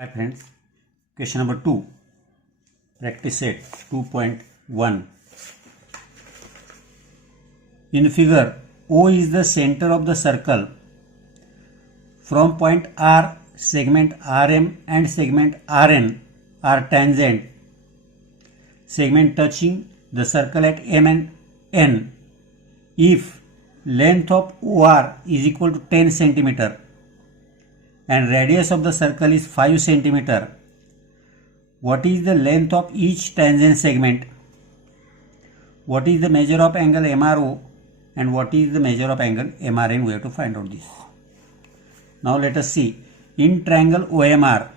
Hi friends, question number 2, practice set 2.1. In figure, O is the center of the circle. From point R, segment RM and segment RN are tangent. Segment touching the circle at M and N. If length of OR is equal to 10 centimeter and radius of the circle is 5 centimeter, what is the length of each tangent segment? What is the measure of angle MRO and what is the measure of angle MRN? We have to find out this. Now let us see. In triangle OMR,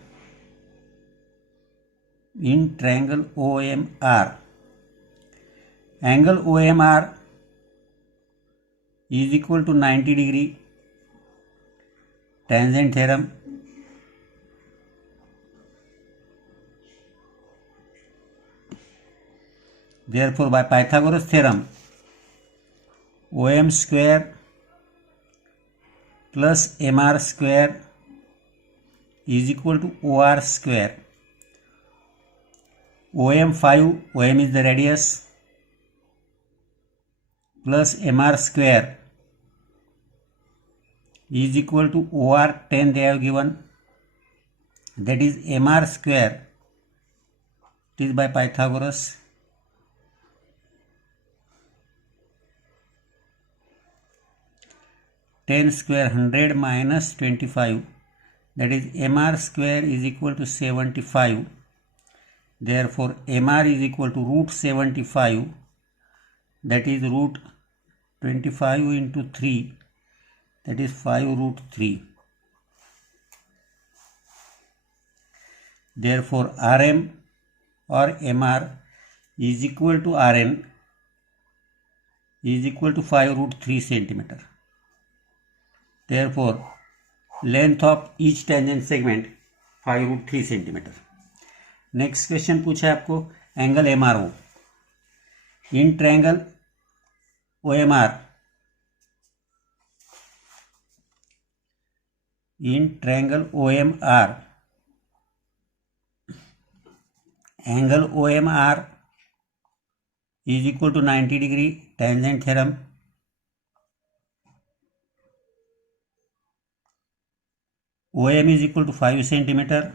angle OMR is equal to 90 degree. Tangent theorem. Therefore, by Pythagoras theorem, OM square plus MR square is equal to OR square. OM 5, OM is the radius, plus MR square is equal to OR 10 they have given, that is MR square. It is by Pythagoras. Ten square 100 minus 25, that is MR square is equal to 75. Therefore MR is equal to root 75, that is root 25 into 3, that is 5 root 3. Therefore RM or MR is equal to RN is equal to 5 root 3 centimeter. Therefore length of each tangent segment 5 root 3 centimeter. Next question पूछा है आपको angle MRO. In triangle OMR, angle OMR is equal to 90 degree. Tangent theorem. OM is equal to 5 centimeter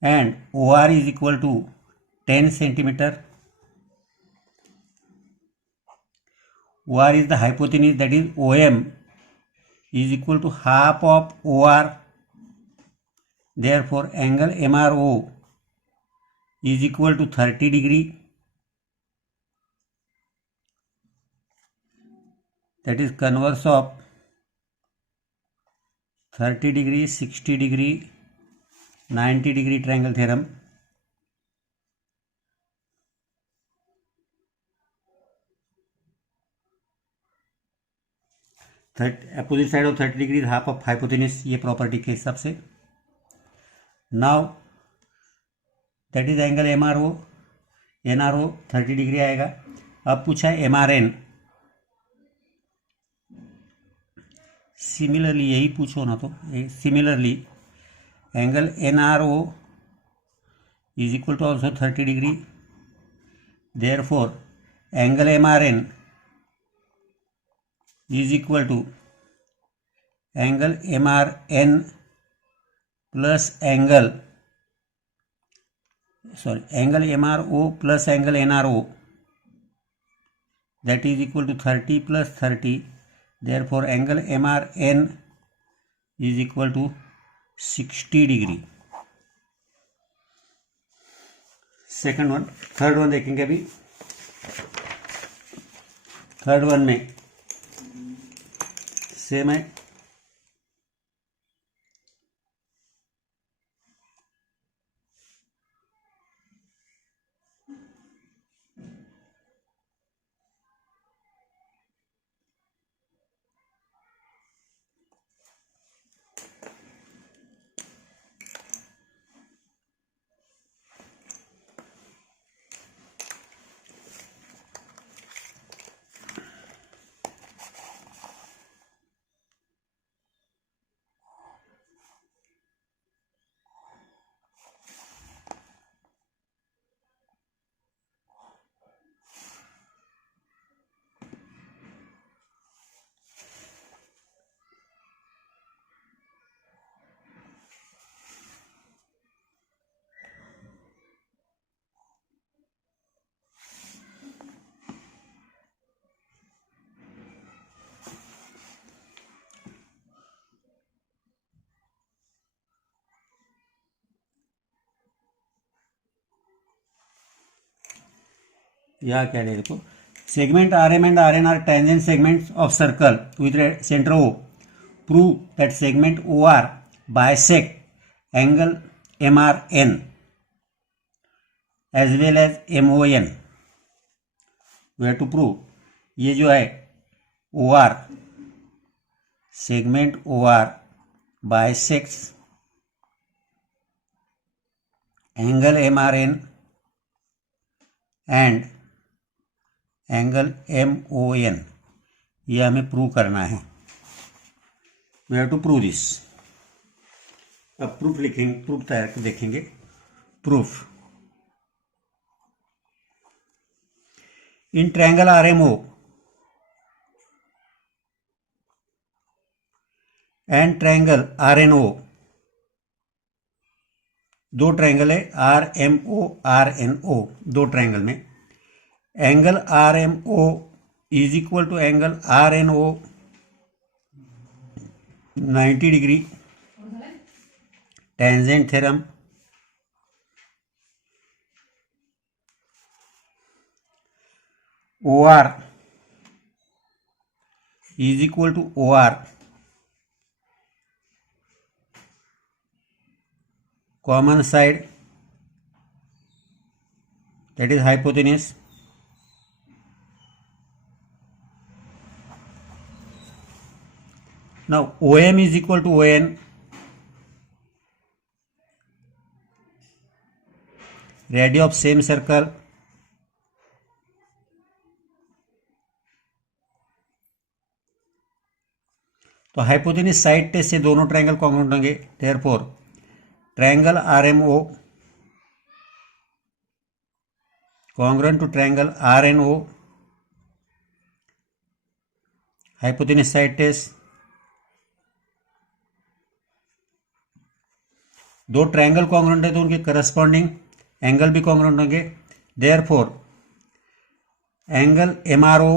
and OR is equal to 10 centimeter. OR is the hypotenuse, that is OM is equal to half of OR. Therefore angle MRO is equal to 30 degree, that is converse of 30 degree, 60 degree, 90 degree triangle theorem. Opposite side of 30 degree is half of hypotenuse, ये property के हिसाब से. Now that is angle MRO, NRO 30 degree आएगा. अब पूछा है MRN. Similarly यही पूछो ना, तो similarly angle NRO is equal to also 30 degree. Therefore angle MRN is equal to angle MRN plus angle MRO plus angle NRO, that is equal to 30 plus 30. Therefore angle MRN is equal to 60 degree. Second one. Third one देखेंगे अभी. Third one में same है. यहाँ क्या है देखो, segment RM and RN are tangent segments of circle with center O. Prove that segment OR bisect angle MRN as well as MON. We have to prove ये जो है OR segment OR bisects angle MRN and angle MON, ये हमें prove करना है. We have to prove this. अब proof लिखेंगे, proof तैयार देखेंगे. Proof in triangle RMO and triangle RNO, दो ट्रायंगल है RMO RNO, दो ट्रायंगल में angle RMO is equal to angle RNO 90 degree. Tangent theorem. OR is equal to OR common side, that is hypotenuse. Now OM is equal to ON, radii of same circle. तो hypotenuse side test से दोनों triangle congruent होंगे. Therefore triangle RMO congruent to triangle RNO, hypotenuse side test. दो triangle congruent है तो उनके corresponding angle भी congruent होंगे. Therefore angle MRO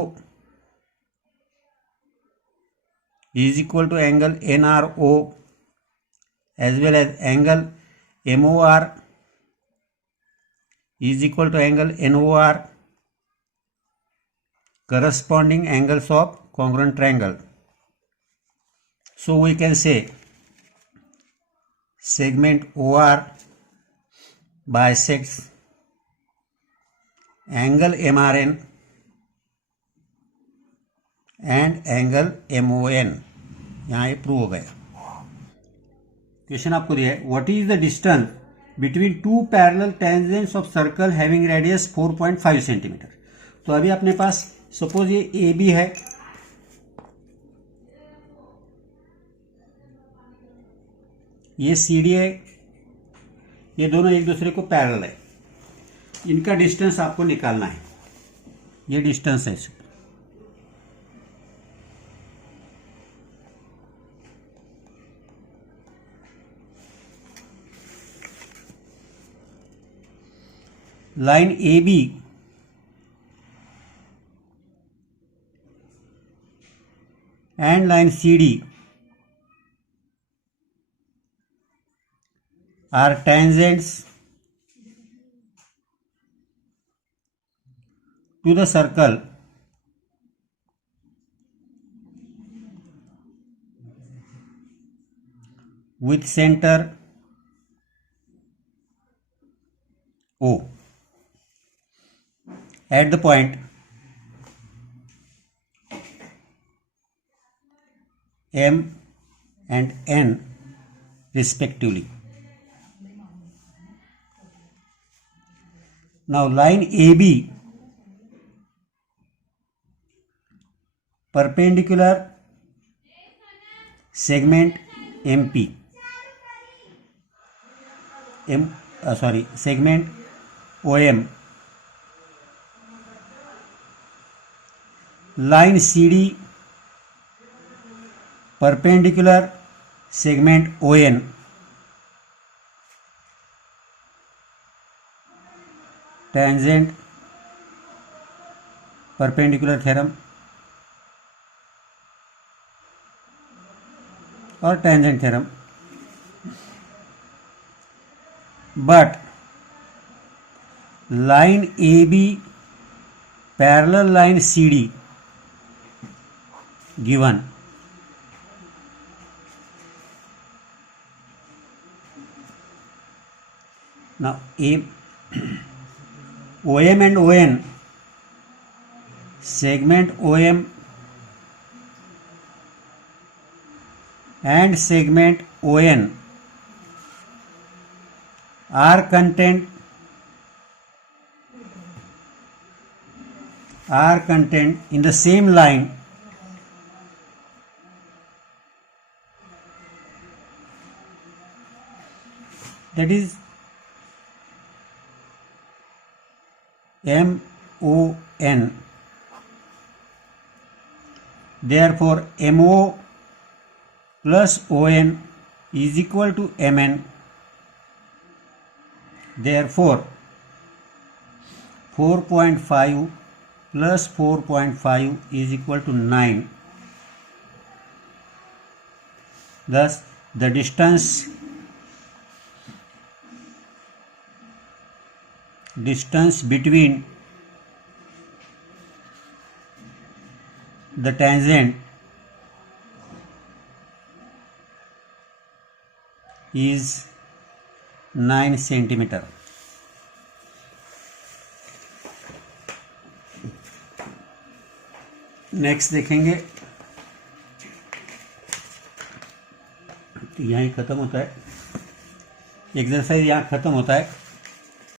is equal to angle NRO as well as angle MOR is equal to angle NOR, corresponding angles of congruent triangle. So we can say segment OR bisects angle MRN and angle MON. यहाँ ये prove हो गया. Question आपको दिया है, what is the distance between two parallel tangents of circle having radius 4.5 centimetre. तो अभी अपने पास सपोज ये AB है, ये CD है, ये दोनों एक दूसरे को पैरेलल है. इनका डिस्टेंस आपको निकालना है. ये डिस्टेंस है. Line AB and line CD are tangents to the circle with center O at the point M and N respectively. Now line AB perpendicular segment MP, segment OM. line CD perpendicular segment ON. tangent perpendicular theorem और tangent theorem. But line AB parallel line CD given. Now OM and ON, segment OM and segment ON are contained in the same line that is MON. Therefore MO plus ON is equal to MN. Therefore 4.5 plus 4.5 is equal to 9. Thus the distance between the tangent is 9 centimeter. Next देखेंगे, तो यहाँ ही ख़त्म होता है exercise, यहाँ ख़त्म होता है।